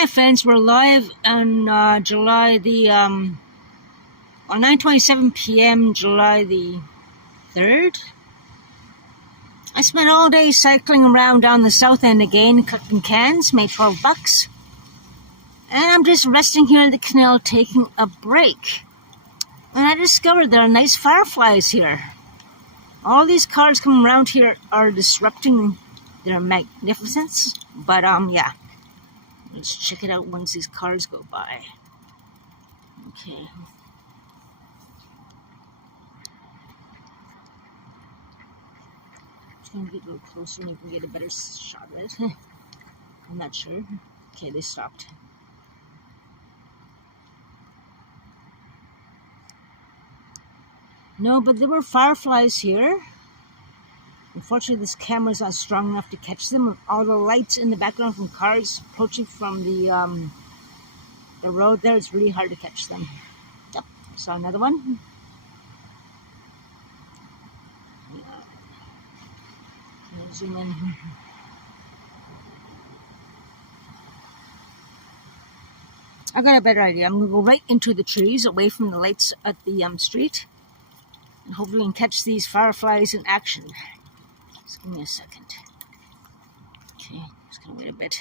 Hi friends, we're live on July the on 9:27 p.m. July the 3rd. I spent all day cycling around down the south end again, cutting cans, made $12. And I'm just resting here in the canal taking a break. And I discovered there are nice fireflies here. All these cars coming around here are disrupting their magnificence. But yeah. Let's check it out once these cars go by. Okay. Just going to get a little closer and you can get a better shot of it. I'm not sure. Okay, they stopped. No, but there were fireflies here. Unfortunately, this camera's not strong enough to catch them. With all the lights in the background from cars approaching from the road there, it's really hard to catch them. Yep, saw another one. Yeah. Zoom in. I got a better idea. I'm going to go right into the trees, away from the lights at the street. And hopefully we can catch these fireflies in action. Just give me a second. Okay, just gonna wait a bit.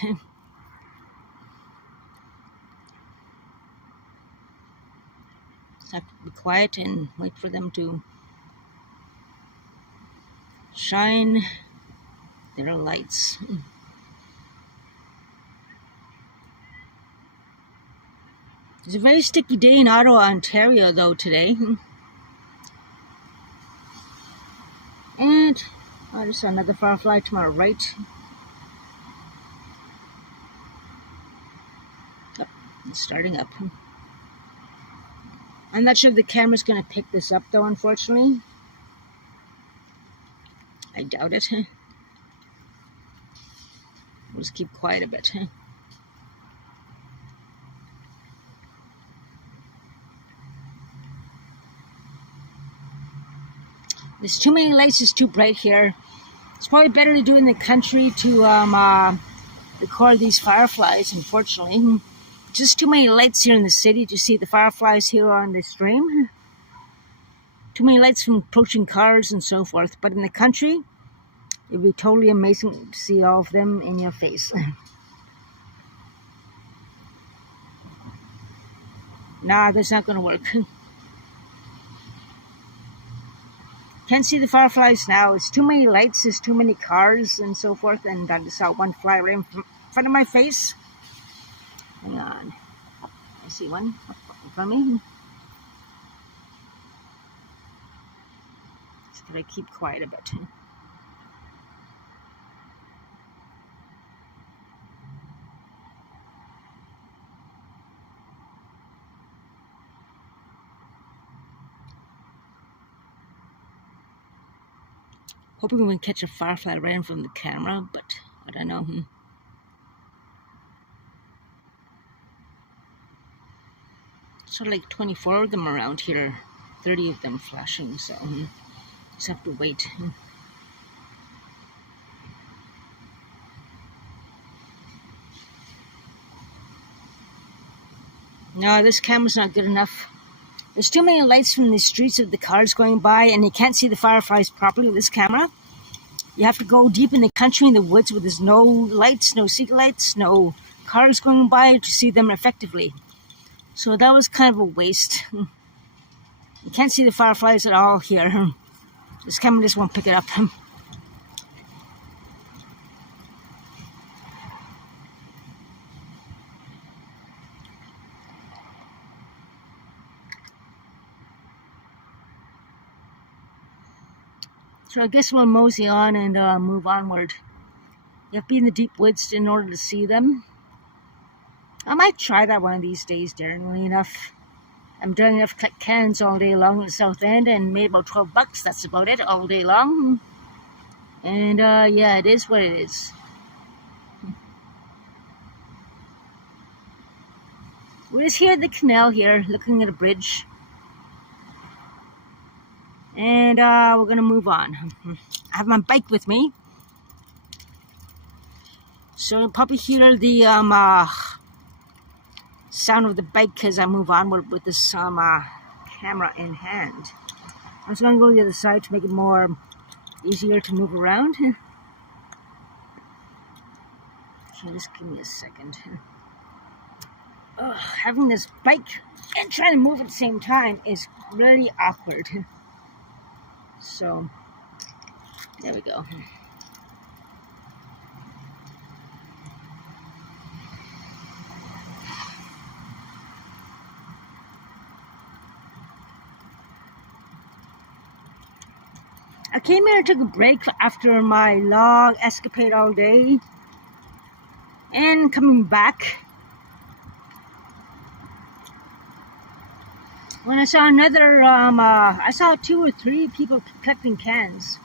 Just have to be quiet and wait for them to shine their lights. It's a very sticky day in Ottawa, Ontario, though, today. And I just saw another firefly to my right. Oh, it's starting up. I'm not sure if the camera's going to pick this up, though, unfortunately. I doubt it. We'll just keep quiet a bit. There's too many lights, it's too bright here. It's probably better to do in the country to record these fireflies, unfortunately. Just too many lights here in the city to see the fireflies here on the stream. Too many lights from approaching cars and so forth. But in the country, it'd be totally amazing to see all of them in your face. Nah, that's not going to work. Can't see the fireflies now. It's too many lights, there's too many cars and so forth, and I just saw one fly right in front of my face. Hang on. I see one in front of me. Just gotta keep quiet a bit. Hoping we can catch a firefly right in front of the camera, but I don't know. Sort of like 24 of them around here, 30 of them flashing, so just have to wait. No, this camera's not good enough. There's too many lights from the streets of the cars going by, and you can't see the fireflies properly with this camera. You have to go deep in the country, in the woods, where there's no lights, no city lights, no cars going by to see them effectively. So that was kind of a waste. You can't see the fireflies at all here. This camera just won't pick it up. So I guess we'll mosey on and move onward. You have to be in the deep woods in order to see them. I might try that one of these days, daringly enough. I'm doing enough cut cans all day long in the south end and made about $12. That's about it, all day long. And yeah, it is what it is. We're just here at the canal here, looking at a bridge. And we're going to move on. I have my bike with me. So you'll probably hear the sound of the bike as I move onward with this camera in hand. I'm just going to go to the other side to make it more easier to move around. So just give me a second. Having this bike and trying to move at the same time is really awkward. So, there we go. I came here and took a break after my long escapade all day. And coming back, when I saw another, I saw 2 or 3 people collecting cans,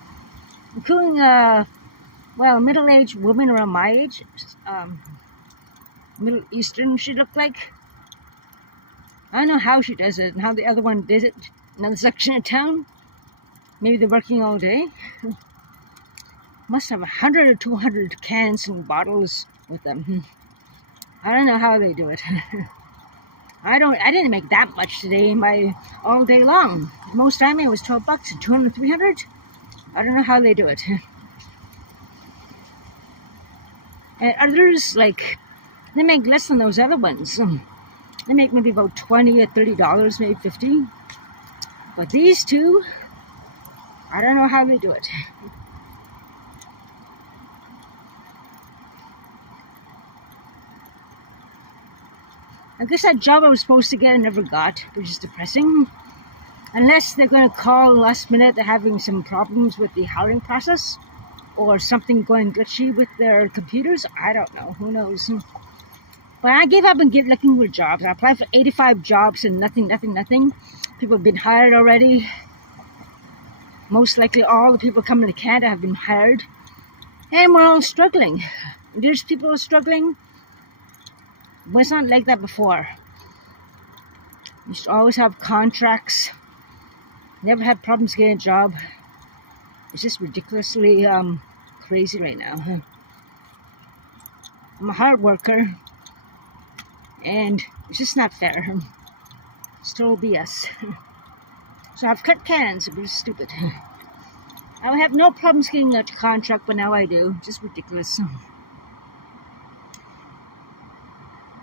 including well, middle-aged woman around my age, Middle Eastern she looked like. I don't know how she does it and how the other one did it in another section of town. Maybe they're working all day. Must have 100 or 200 cans and bottles with them. I don't know how they do it. I didn't make that much today in my all day long. Most time it was $12 and 200, 300. I don't know how they do it. And others, like, they make less than those other ones. They make maybe about $20 or $30, maybe 50. But these two, I don't know how they do it. I guess that job I was supposed to get I never got, which is depressing. Unless they're going to call last minute they're having some problems with the hiring process or something going glitchy with their computers. I don't know. Who knows? But I gave up and looking for jobs. I applied for 85 jobs and nothing. People have been hired already. Most likely all the people coming to Canada have been hired. And we're all struggling. There's people who are struggling. But it's not like that before. We used to always have contracts. Never had problems getting a job. It's just ridiculously crazy right now. I'm a hard worker. And it's just not fair. It's total BS. So I've cut cans. It was stupid. I would have no problems getting a contract, but now I do. Just ridiculous.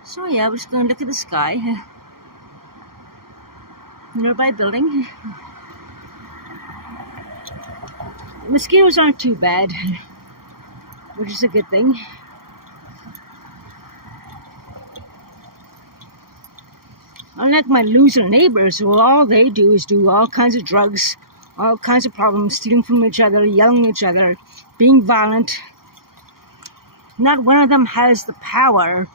So yeah, we're just going to look at the sky. Nearby building. Mosquitoes aren't too bad, which is a good thing. Unlike my loser neighbors, who all they do is do all kinds of drugs, all kinds of problems, stealing from each other, yelling at each other, being violent. Not one of them has the power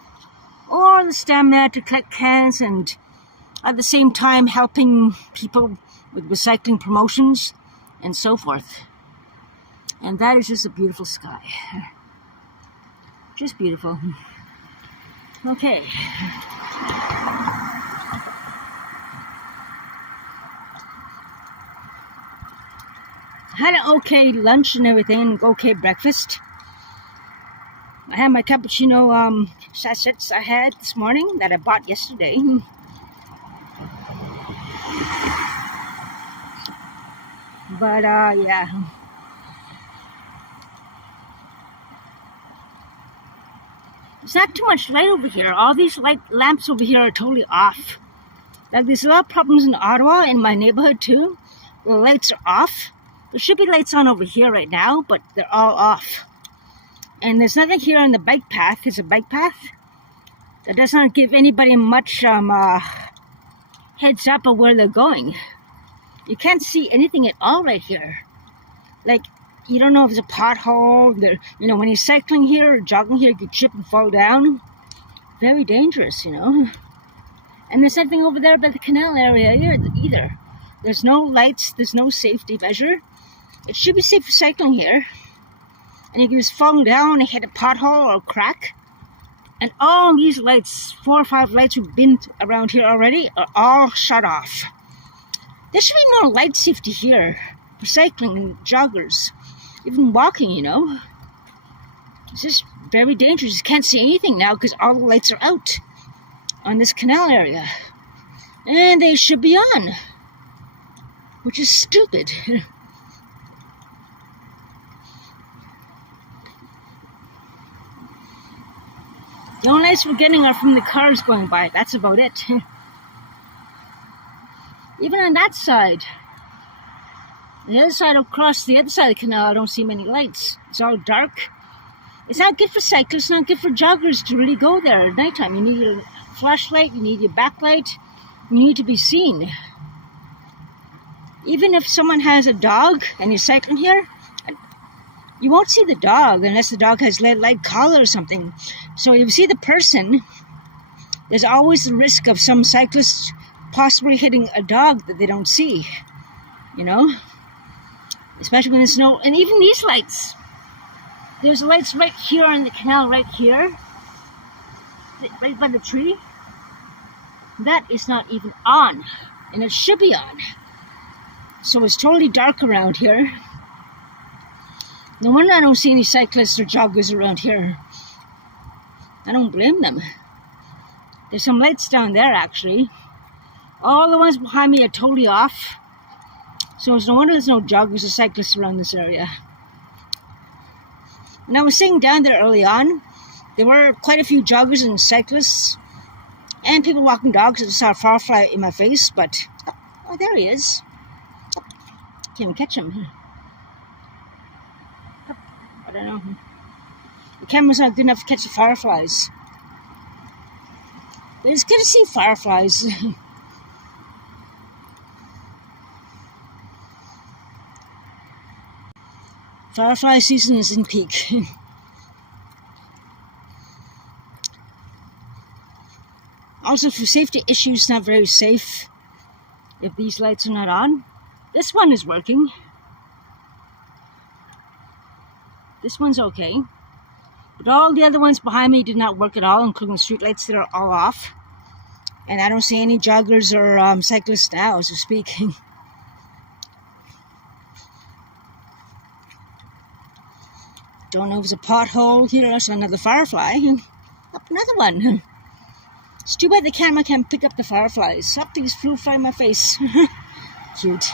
or the stamina to collect cans and at the same time helping people with recycling promotions and so forth. And that is just a beautiful sky. Just beautiful. Okay. Had an okay lunch and everything, okay breakfast. I had my cappuccino sachets I had this morning that I bought yesterday. But yeah. There's not too much light over here. All these light lamps over here are totally off. Like there's a lot of problems in Ottawa, in my neighborhood too. The lights are off. There should be lights on over here right now, but they're all off. And there's nothing here on the bike path. It's a bike path that does not give anybody much heads up of where they're going. You can't see anything at all right here. Like, you don't know if there's a pothole. There, you know, when you're cycling here or jogging here, you could trip and fall down. Very dangerous, you know. And there's nothing over there by the canal area either. There's no lights. There's no safety measure. It should be safe for cycling here. And you can just fall down and hit a pothole or a crack. And all these lights, 4 or 5 lights we've been around here already, are all shut off. There should be more light safety here for cycling and joggers. Even walking, you know. It's just very dangerous. You can't see anything now because all the lights are out. on this canal area. And they should be on, which is stupid. The only lights we're getting are from the cars going by. That's about it. Even on that side, the other side across the other side of the canal, I don't see many lights. It's all dark. It's not good for cyclists, not good for joggers to really go there at nighttime. You need your flashlight, you need your backlight, you need to be seen. Even if someone has a dog and you're cycling here, you won't see the dog unless the dog has red light collar or something. So if you see the person, there's always the risk of some cyclists possibly hitting a dog that they don't see, you know? Especially when there's snow. And even these lights. There's lights right here on the canal, right here. Right by the tree. That is not even on. And it should be on. So it's totally dark around here. No wonder I don't see any cyclists or joggers around here. I don't blame them. There's some lights down there, actually. All the ones behind me are totally off. So it's no wonder there's no joggers or cyclists around this area. And I was sitting down there early on. There were quite a few joggers and cyclists. And people walking dogs. I just saw a firefly in my face, but... Oh, there he is. Can't even catch him. I don't know. The camera's not good enough to catch the fireflies. But it's good to see fireflies. Firefly season is in peak. Also, for safety issues, it's not very safe if these lights are not on. This one is working. This one's okay. But all the other ones behind me did not work at all, including the street lights that are all off. And I don't see any joggers or cyclists now, as we speak. Don't know if there's a pothole here. There's another firefly. Up another one. It's too bad the camera can't pick up the fireflies. Up, these flew right in my face. Cute.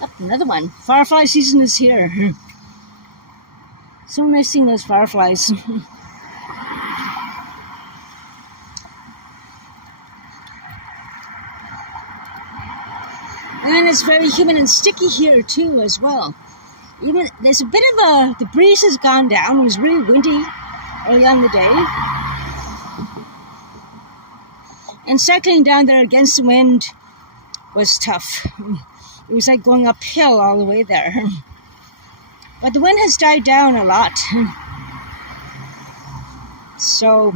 Up another one. Firefly season is here. So nice seeing those fireflies. And it's very humid and sticky here too as well. Even there's a bit of the breeze has gone down. It was really windy early on in the day. And cycling down there against the wind was tough. It was like going uphill all the way there. But the wind has died down a lot. So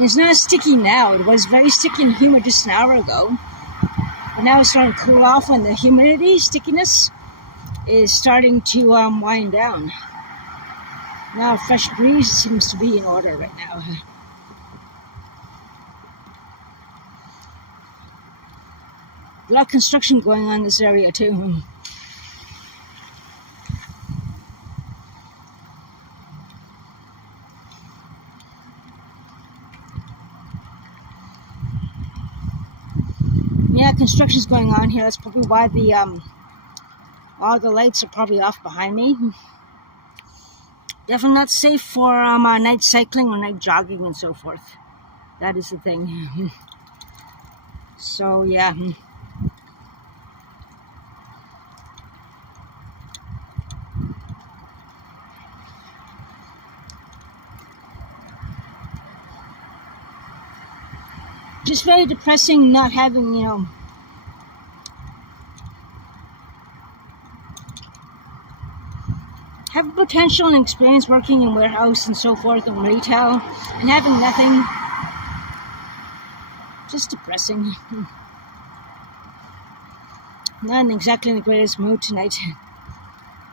it's not sticky now. It was very sticky and humid just an hour ago. But now it's starting to cool off and the humidity, stickiness, is starting to wind down. Now a fresh breeze seems to be in order right now. A lot of construction going on in this area too. Yeah, construction's going on here. That's probably why the all the lights are probably off behind me. Definitely not safe for night cycling or night jogging and so forth. That is the thing. So yeah. Just very depressing not having, having potential and experience working in warehouse and so forth and retail and having nothing. Just depressing. Not exactly in the greatest mood tonight.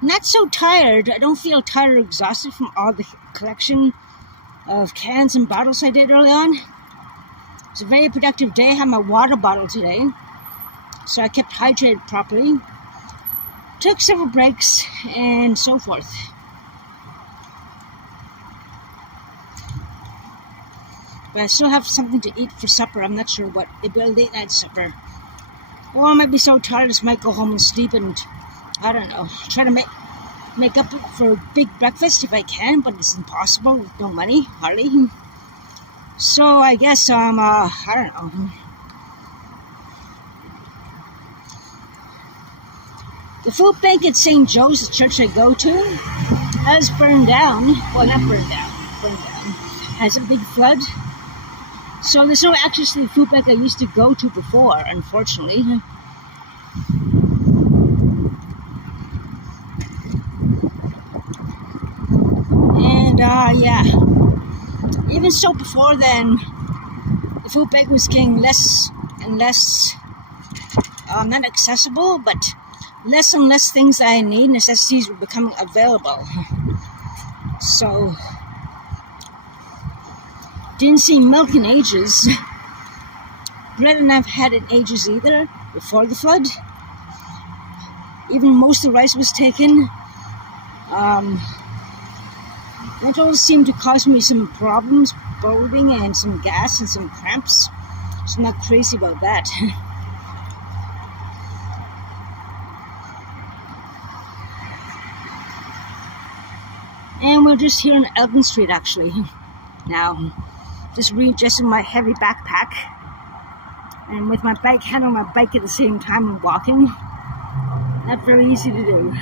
Not so tired. I don't feel tired or exhausted from all the collection of cans and bottles I did early on. It's a very productive day. I had my water bottle today, so I kept hydrated properly. Took several breaks and so forth. But I still have something to eat for supper. I'm not sure what. It'll be a late night supper. Or I might be so tired I just might go home and sleep and, I don't know, try to make up for a big breakfast if I can, but it's impossible with no money, hardly. So I guess, I don't know. The food bank at St. Joe's, the church I go to, has burned down. Well, not burned down. Has a big flood. So there's no access to the food bank I used to go to before, unfortunately. And, yeah. Even so, before then, the food bank was getting less and less, not accessible, but less and less things I need, necessities were becoming available. So, didn't see milk in ages. Bread and I've had in ages either, before the flood. Even most of the rice was taken. Lentils seemed to cause me some problems, bloating and some gas and some cramps. So I'm not crazy about that. And we're just here on Elgin Street, actually. Now, just readjusting my heavy backpack. And with my bike hand on my bike at the same time and walking. Not very easy to do.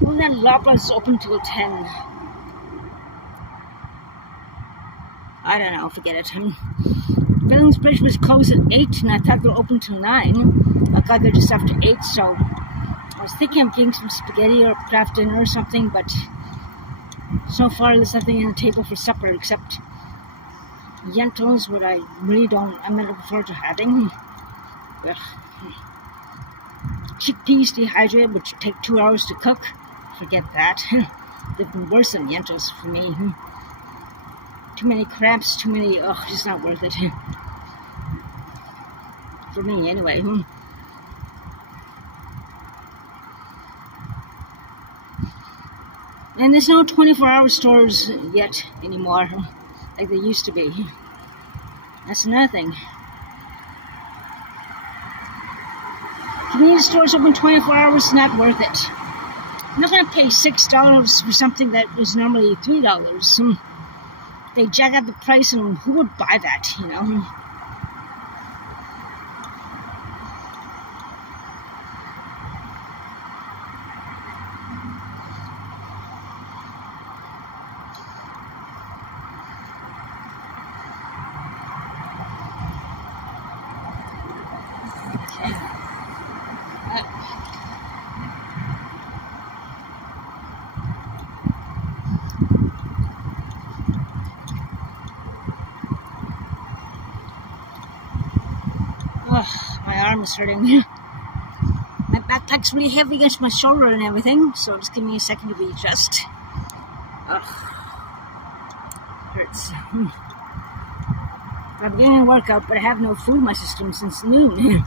Well, then Loblaws is open till 10. I don't know, forget it. Billings Bridge was closed at 8, and I thought they were open till 9. I got there just after 8, so I was thinking of getting some spaghetti or craft dinner or something, but so far there's nothing on the table for supper except lentils, what I'm not looking forward to having. Ugh. Chickpeas dehydrated, which take 2 hours to cook. Forget that. They've been worse than lentils for me. Too many cramps, it's not worth it. For me, anyway. And there's no 24-hour stores yet anymore, like there used to be. That's another thing. Convenience stores open 24 hours, not worth it. I'm not going to pay $6 for something that was normally $3. They jack up the price, and who would buy that, you know? My arm is hurting. My backpack's really heavy against my shoulder and everything, so just give me a second to readjust. Hurts. I'm getting a workout, but I have no food in my system since noon.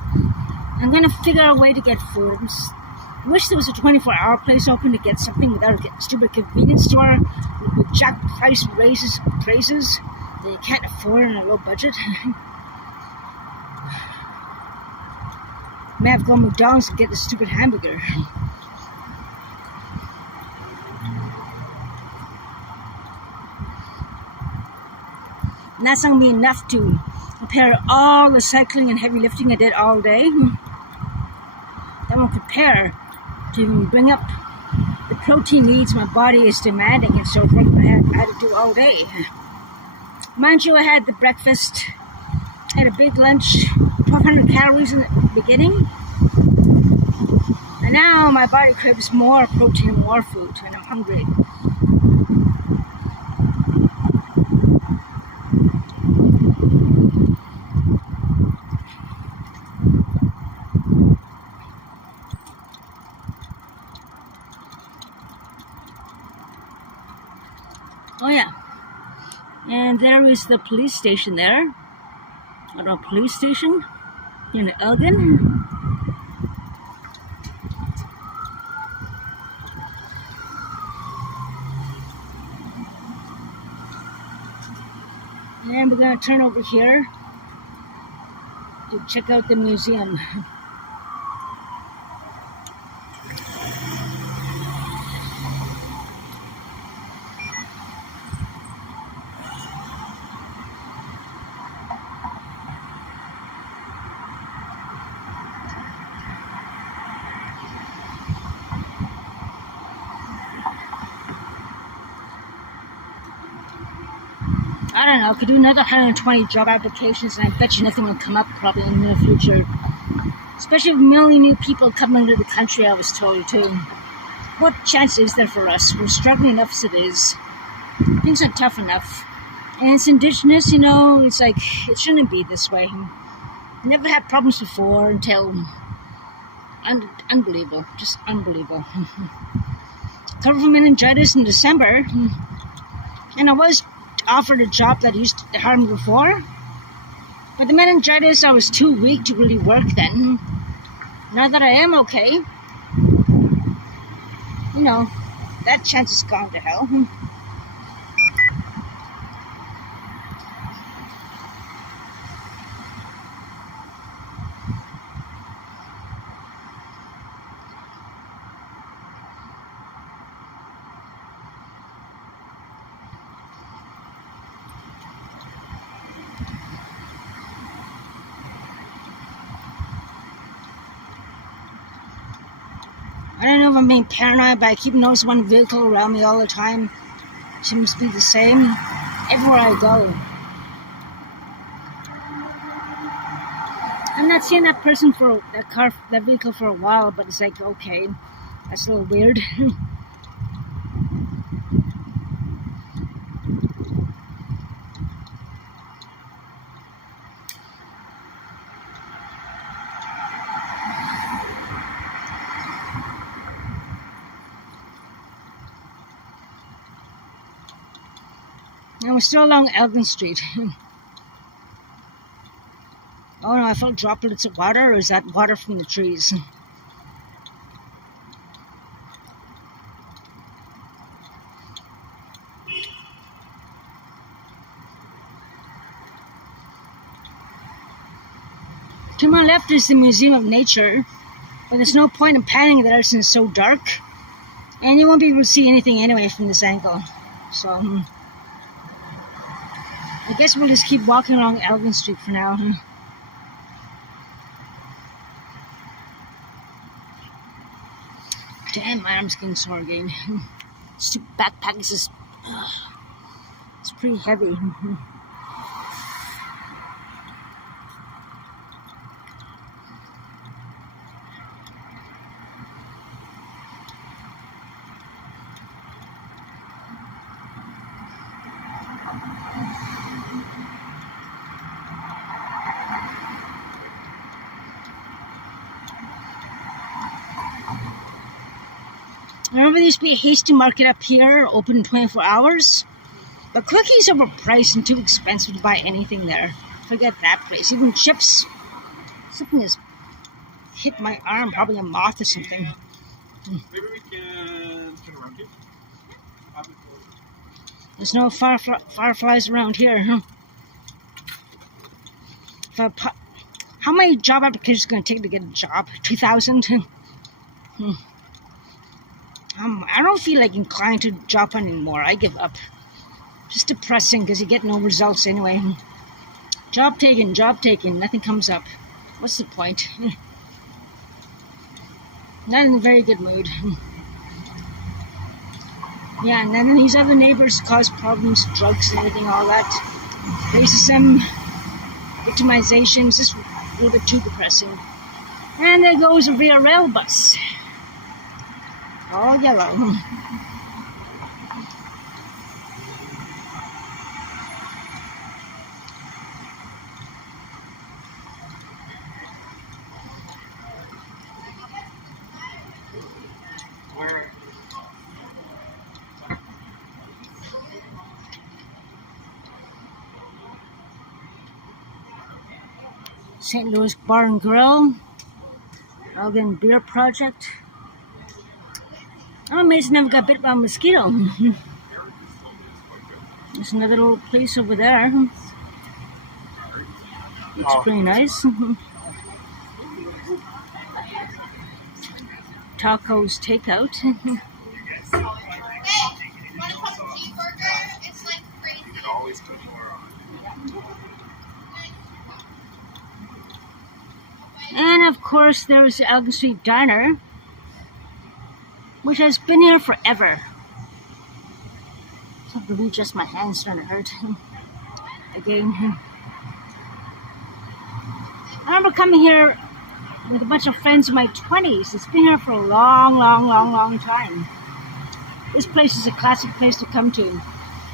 I'm going to figure out a way to get food. I wish there was a 24-hour place open to get something without a stupid convenience store with jack price raises that you can't afford on a low budget. May have to go to McDonald's and get the stupid hamburger. And that's not going to be enough to compare all the cycling and heavy lifting I did all day. That won't compare to even bring up the protein needs my body is demanding and so forth. I had to do all day. Mind you, I had the breakfast, had a big lunch, 1,200 calories in the beginning. And now my body craves more protein, more food, and I'm hungry. Oh yeah. And there is the police station there. Ottawa police station in Elgin. And we're going to turn over here to check out the museum. I don't know, I could do another 120 job applications and I bet you nothing will come up probably in the near future. Especially with a million new people coming into the country, I was told too. What chance is there for us? We're struggling enough as it is. Things are tough enough. And it's Indigenous, you know, it's like, it shouldn't be this way. Never had problems before until, unbelievable, just unbelievable. Covered for meningitis in December, and I was offered a job that used to hire me before, but the meningitis, I was too weak to really work then. Now that I am okay, you know, that chance is gone to hell. I don't know if I'm being paranoid, but I keep noticing one vehicle around me all the time. Seems to be the same everywhere I go. I'm not seeing that person for that vehicle for a while, but it's like, okay, that's a little weird. And we're still along Elgin Street. Oh no, I felt droplets of water, or is that water from the trees? To my left is the Museum of Nature, but there's no point in panning there since it's so dark. And you won't be able to see anything anyway from this angle. So, I guess we'll just keep walking along Elgin Street for now. Damn, my arm's getting sore again. Stupid backpack is just... it's pretty heavy. Remember there used to be a Hasty Market up here, open 24 hours? But cookies are overpriced and too expensive to buy anything there. Forget that place. Even chips. Something has hit my arm, probably a moth or something. Maybe we can turn around here. There's no fireflies around here. How many job applications is it going to take to get a job? 2,000? I don't feel like inclined to job hunt anymore. I give up. Just depressing because you get no results anyway. Job taken, nothing comes up. What's the point? Not in a very good mood. Yeah, and then these other neighbors cause problems, drugs and everything, all that. Racism, victimization, it's just a little bit too depressing. And there goes a Via Rail bus. All yellow. Where? St. Louis Bar and Grill. Elgin Beer Project. I'm amazed I never got bit by a mosquito. There's another little place over there. Looks pretty nice. Tacos takeout. Hey, want a cup of cheeseburger? It's like crazy. You can always put more on. And of course there's the Elgin Street Diner, which has been here forever. I can't believe just my hand's starting to hurt again. I remember coming here with a bunch of friends in my 20s. It's been here for a long, long, long, long time. This place is a classic place to come to.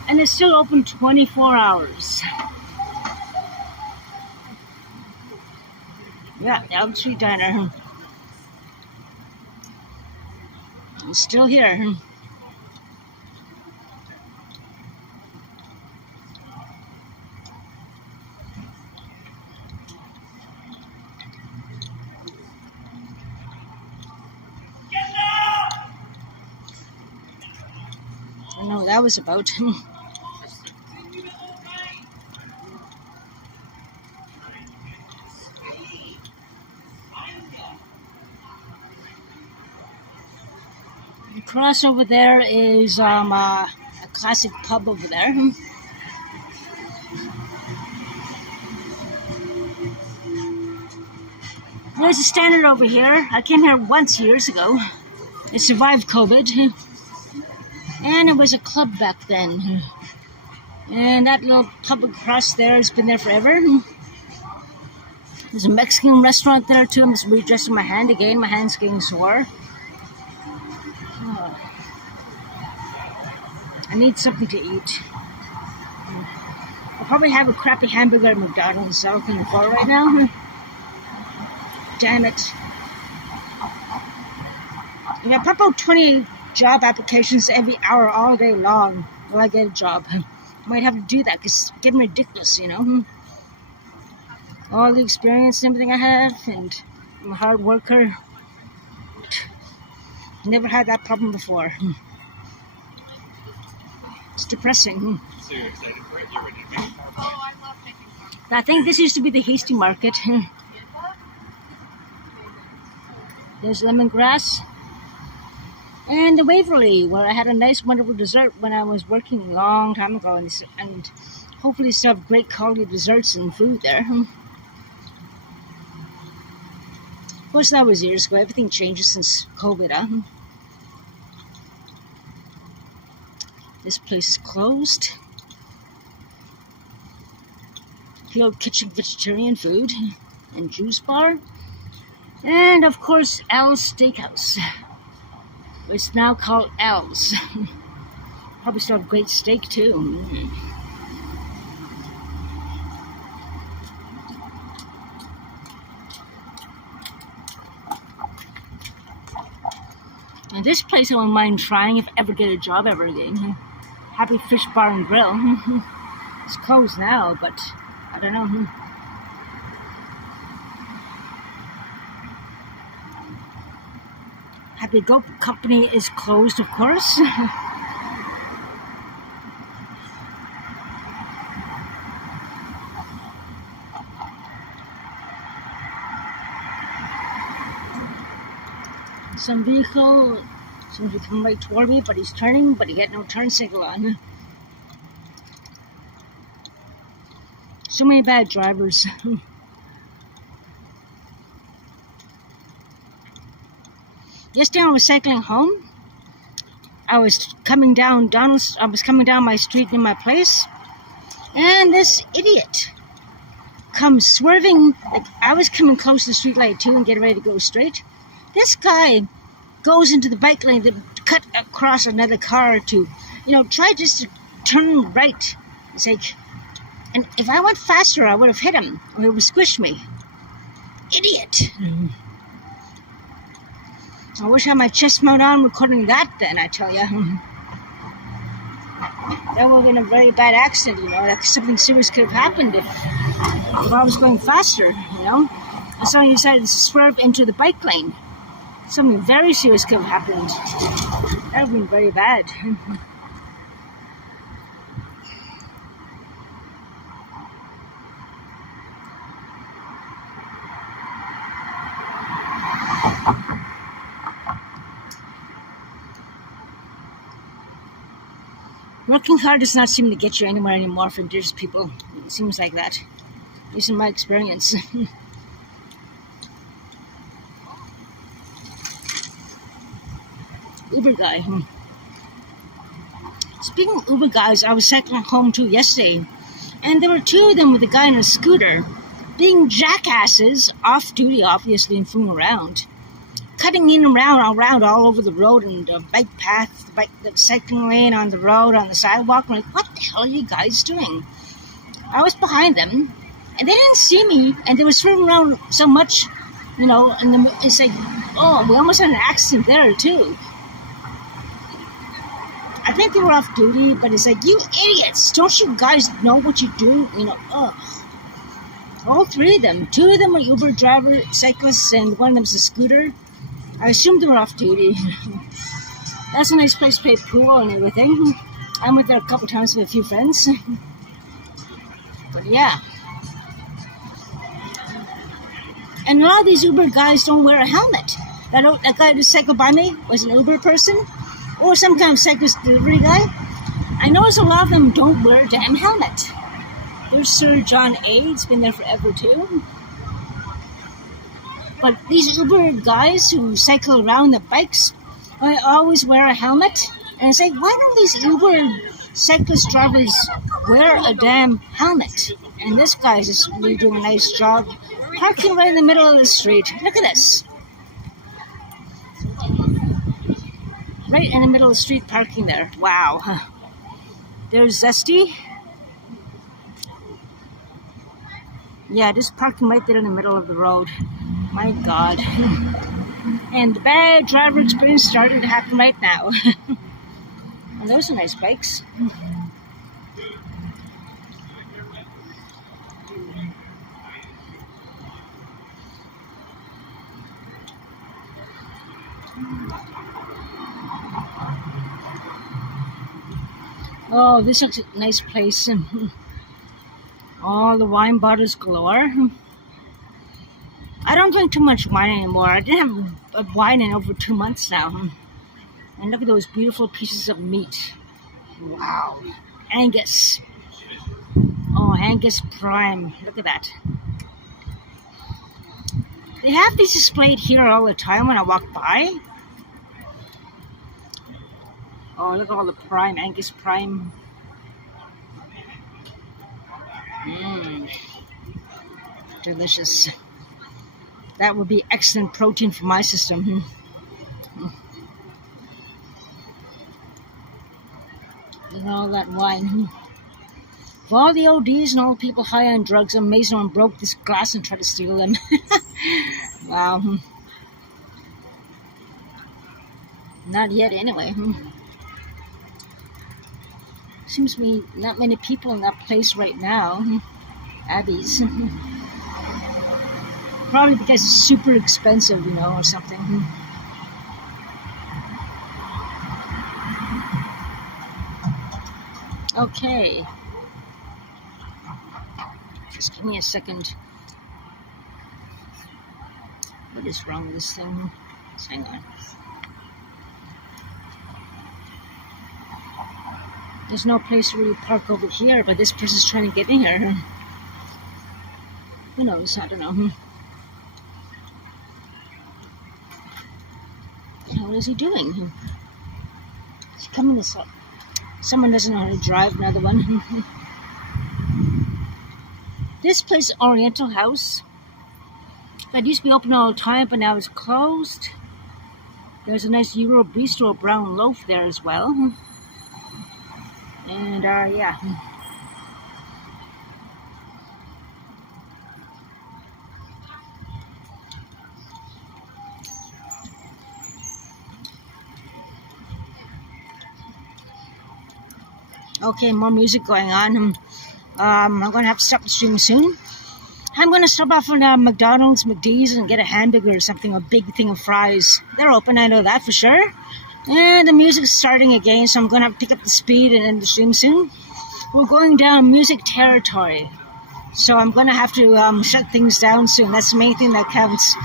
And it's still open 24 hours. Yeah, Elm Street Diner. It's still here. I don't know what that was about. Across over there is a classic pub over there. There's a standard over here. I came here once years ago. It survived COVID. And it was a club back then. And that little pub across there has been there forever. There's a Mexican restaurant there too. I'm just readjusting my hand again. My hand's getting sore. I need something to eat. I'll probably have a crappy hamburger at McDonald's. I don't think for right now. Damn it. If I pop out 20 job applications every hour all day long while I get a job, I might have to do that because it's getting ridiculous, you know. All the experience and everything I have, and I'm a hard worker. Never had that problem before. It's depressing. So you're excited for it? You're ready to go? Oh, I love picking farms. I think this used to be the Hasty Market. There's lemongrass. And the Waverly, where I had a nice, wonderful dessert when I was working a long time ago. And hopefully still have great quality desserts and food there. Of course, that was years ago. Everything changes since COVID, huh? This place is closed. Field Kitchen Vegetarian Food and Juice Bar. And, of course, Al's Steakhouse. It's now called Al's. Probably still have great steak, too. And this place I won't mind trying if I ever get a job ever again. Happy Fish Bar and Grill. It's closed now, but I don't know. Happy Goat Company is closed, of course. Some vehicle seems to be coming right toward me, but he's turning, but he got no turn signal on. So many bad drivers. Yesterday I was cycling home. I was coming down my street near my place, and this idiot comes swerving. Like I was coming close to the street light too and getting ready to go straight. This guy goes into the bike lane to cut across another car to, try just to turn right. It's like, and if I went faster, I would have hit him, or he would squish me. Idiot. I wish I had my chest mount on recording that then, I tell you. that would have been a very bad accident, you know. Like something serious could have happened if I was going faster, you know. And someone decided to swerve into the bike lane. Something very serious could have happened. That would have been very bad. Working hard does not seem to get you anywhere anymore for Indigenous people. It seems like that, at least in my experience. Uber guy. Speaking of Uber guys, I was cycling home too yesterday, and there were two of them with a guy on a scooter, being jackasses, off duty obviously, and fooling around, cutting in around all over the road and the bike path, the cycling lane, on the road, on the sidewalk. I'm like, what the hell are you guys doing? I was behind them, and they didn't see me, and they were swerving around so much, you know, and it's like, oh, we almost had an accident there too. I think they were off duty, but it's like, you idiots, don't you guys know what you do? You know, ugh. All three of them. Two of them are Uber driver, cyclists, and one of them's a scooter. I assumed they were off duty. That's a nice place to play pool and everything. I went there a couple times with a few friends. But yeah. And a lot of these Uber guys don't wear a helmet. That guy who cycled by me was an Uber person, or some kind of cyclist delivery guy. I notice a lot of them don't wear a damn helmet. There's Sir John A. It's been there forever too. But these Uber guys who cycle around the bikes, I always wear a helmet. And it's like, why don't these Uber cyclist drivers wear a damn helmet? And this guy's just really doing a nice job parking right in the middle of the street. Look at this. Right in the middle of the street parking there. Wow. There's Zesty. Yeah, just parking right there in the middle of the road. My God. And the bad driver experience starting to happen right now. And those are nice bikes. Oh, this looks a nice place. All the wine bottles galore. I don't drink too much wine anymore. I didn't have a wine in over 2 months now. And look at those beautiful pieces of meat. Wow. Angus. Oh, Angus Prime. Look at that. They have these displayed here all the time when I walk by. Oh, look at all the prime, Angus Prime. Delicious. That would be excellent protein for my system. Look at all that wine. For all the ODs and all the people high on drugs, I'm amazed no one broke this glass and tried to steal them. Wow. Not yet, anyway. Seems to be not many people in that place right now. Abby's. Probably because it's super expensive, you know, or something. Okay. Just give me a second. What is wrong with this thing? Let's hang on. There's no place to really park over here, but this person's trying to get in here. Who knows? I don't know. What is he doing? He's coming this up. Someone doesn't know how to drive, another one. This place is Oriental House. That used to be open all the time, but now it's closed. There's a nice Euro Bistro brown loaf there as well. And, yeah. Okay, more music going on. I'm going to have to stop the stream soon. I'm going to stop off at McDonald's, McD's, and get a hamburger or something, a big thing of fries. They're open, I know that for sure. And the music's starting again, so I'm going to have to pick up the speed and end the stream soon. We're going down music territory. So I'm going to have to shut things down soon. That's the main thing that counts.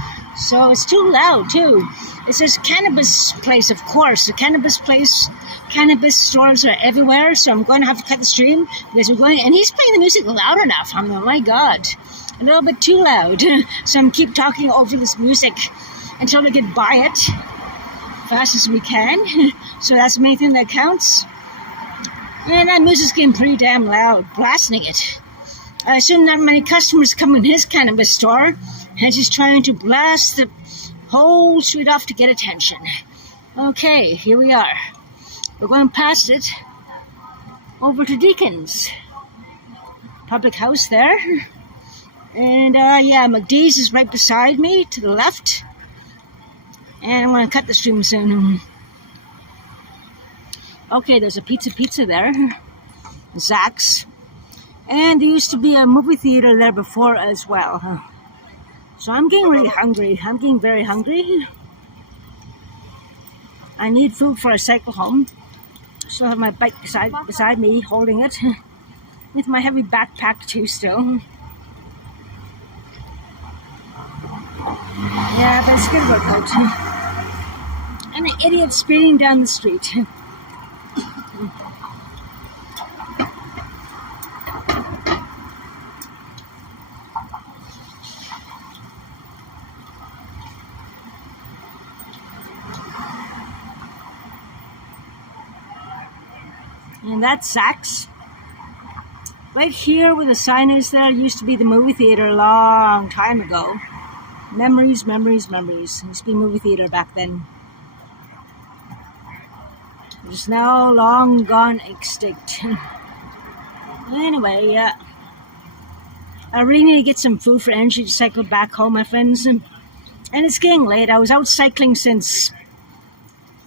So it's too loud, too. It says cannabis place, of course. The cannabis place, cannabis stores are everywhere. So I'm going to have to cut the stream because we're going... And he's playing the music loud enough. I'm like, oh my God. A little bit too loud. So I'm keep talking over this music until we get by it fast as we can. So that's the main thing that counts. And that music's getting pretty damn loud. Blasting it. I assume not many customers come in his cannabis store, and he's trying to blast the whole street off to get attention. Okay, here we are. We're going past it over to Deacon's public house there. And yeah, McDee's is right beside me to the left. And I'm going to cut the stream soon. Okay, there's a pizza there. Zach's. And there used to be a movie theater there before as well. So I'm getting really hungry. I'm getting very hungry. I need food for a cycle home. So I have my bike beside me, holding it. With my heavy backpack too still. Yeah, but it's good work out. And an idiot speeding down the street. And that's Saks. Right here where the sign is there used to be the movie theater a long time ago. Memories, memories, memories. Used to be a movie theater back then. It's now long gone extinct. Anyway, yeah. I really need to get some food for energy to cycle back home, my friends. And it's getting late. I was out cycling since...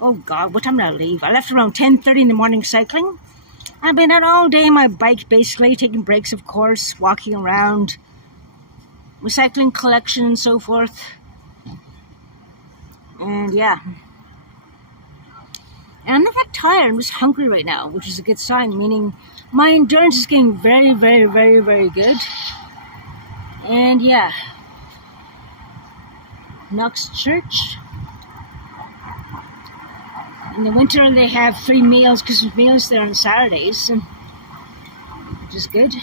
Oh God, what time did I leave? I left around 10:30 in the morning cycling. I've been out all day on my bike, basically, taking breaks, of course, walking around, recycling collection and so forth. And yeah. And I'm not that tired, I'm just hungry right now, which is a good sign, meaning my endurance is getting very, very, very, very good. And yeah. Knox Church. In the winter, they have free meals, Christmas meals there on Saturdays, which is good.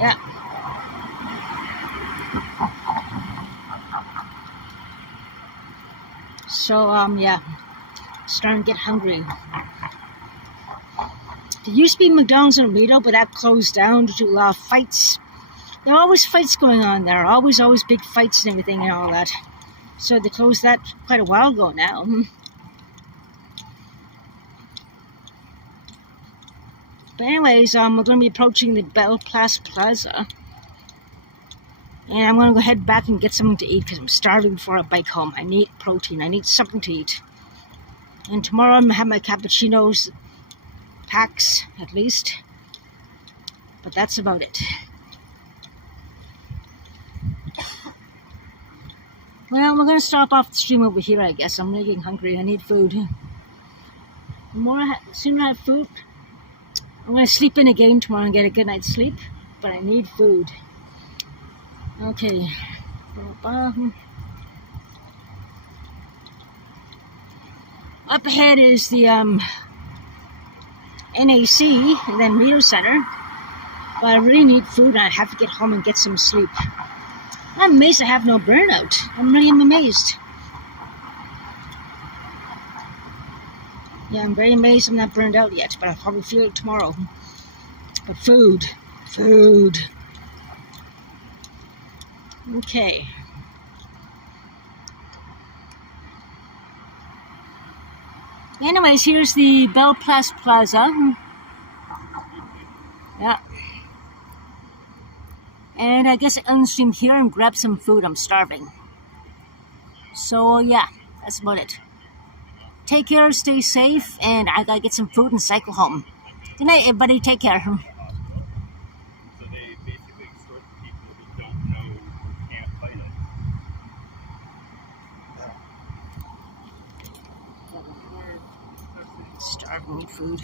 Yeah. So, yeah, starting to get hungry. There used to be McDonald's in Rito, but that closed down due to a lot of fights. There are always fights going on there, always big fights and everything and all that. So they closed that quite a while ago now. But anyways, we're going to be approaching the Bell Plaza. And I'm going to go head back and get something to eat because I'm starving before I bike home. I need protein. I need something to eat. And tomorrow I'm going to have my cappuccinos packs, at least. But that's about it. Well, we're going to stop off the stream over here, I guess. I'm really getting hungry. I need food. The sooner I have food, I'm going to sleep in again tomorrow and get a good night's sleep. But I need food. Okay. Up ahead is the NAC and then Rito Center. But I really need food and I have to get home and get some sleep. I'm amazed I have no burnout. I'm amazed. Yeah, I'm very amazed I'm not burned out yet, but I'll probably feel it tomorrow. But food. Okay. Anyways, here's the Bell Plaza. Yeah. And I guess I'll stream here and grab some food. I'm starving. So yeah, that's about it. take care, stay safe, and I gotta get some food and cycle home. Good night, everybody. Take care. So they basically extort the people who don't know or can't fight it. Starving food.